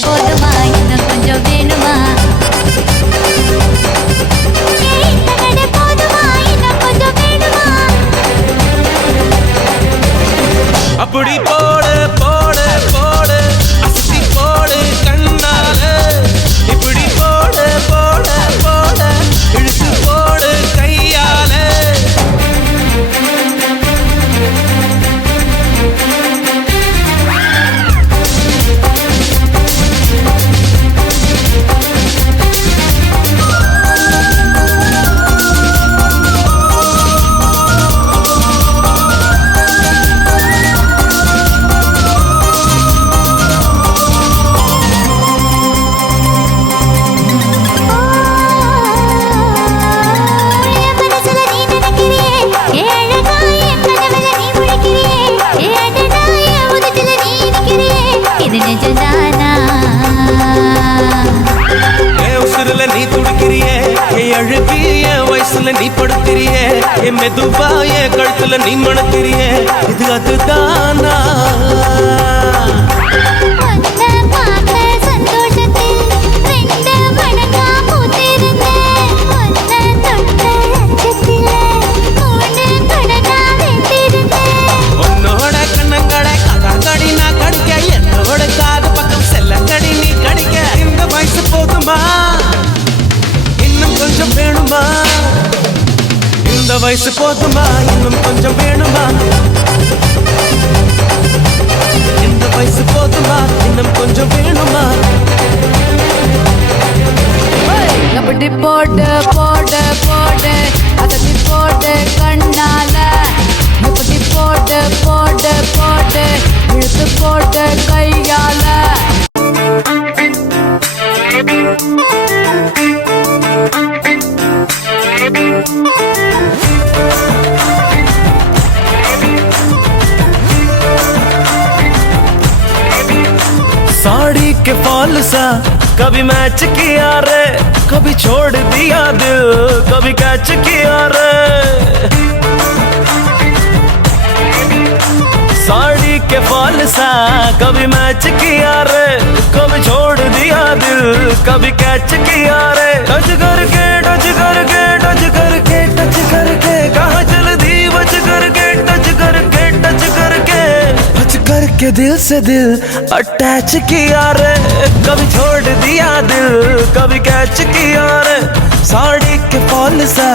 போதுமா இன்னும் கொஞ்சம் வேணுமா அப்படி போடு போடு போடு அசி போடு கண்ணால இப்படி போடு போடு போடு இழுத்து போடு கையால நீ துடிக்கிறியே அழுகி என் வயசுல நீ படுத்திரியே என் மெதுவா என் கழுத்துல நீ மணக்கிறியே இது அதுதானா உன்னோட கண்ணங்கடை கதாங்கடி நான் கடிக்க என்னோட காது பக்கம் செல்லங்கடி நீ கடிக்க இந்த வயசு போதுமா கொஞ்சம் வேணுமா இந்த வயசு போதுமா இன்னும் கொஞ்சம் வேணுமா இந்த வயசு போதுமா இன்னும் கொஞ்சம் வேணுமா அப்படி போடு போடு போடு அதட்டி போடு கண்ணால அப்படி போடு போடு போடு இழுத்து போடு கையால साड़ी के फॉल सा कभी मैच किया रे कभी छोड़ दिया दिल कभी कैच किया रे साड़ी के फॉल सा कभी मैच किया रे कभी छोड़ दिया दिल कभी कैच किया रे टच करके टच करके टच करके टच करके कहाँ चल दी बच करके टच करके टच करके बच करके दिल से दिल अटैच किया रे कभी छोड़ दिया दिल कभी कैच किया रे साड़ी के फॉल सा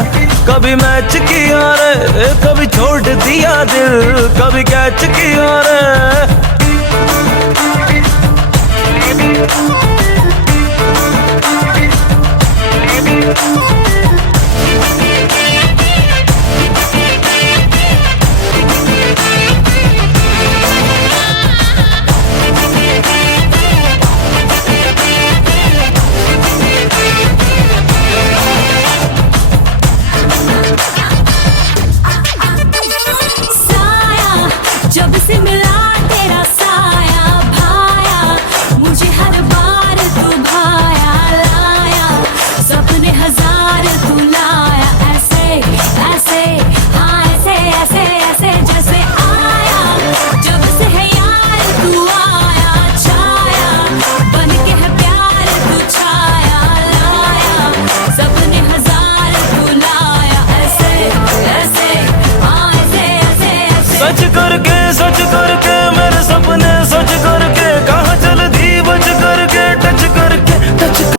कभी मैच किया रे कभी छोड़ दिया दिल कभी कैच किया रे